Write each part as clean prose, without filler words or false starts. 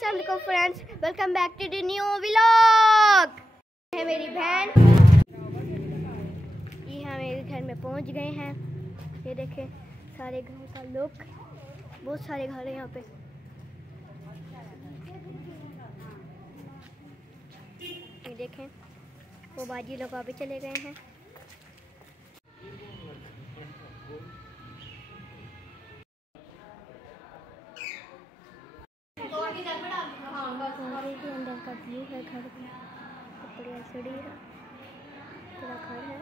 अस्सलाम friends, welcome back to the new vlog. है मेरी बहन, ये हम मेरे घर में पहुंच गए हैं। ये देखें सारे घरों का लुक, बहुत सारे घर हैं यहाँ पे। ये देखें वो बाजी लोग अभी चले गए हैं। अंदर का व्यू है घर में, बढ़िया सीढ़ी है, पूरा घर है।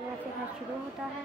यहाँ से घर शुरू होता है।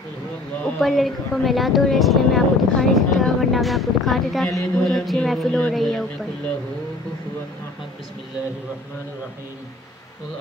ऊपर लड़कों को मिला दो, इसलिए मैं आपको दिखा नहीं सकता, वरना मैं आपको दिखा देता। बहुत अच्छी महफिल हो रही है ऊपर।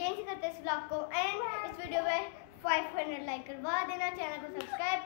यहीं से करते हैं इस ब्लॉग को एंड। इस वीडियो में 500 लाइक करवा देना, चैनल को सब्सक्राइब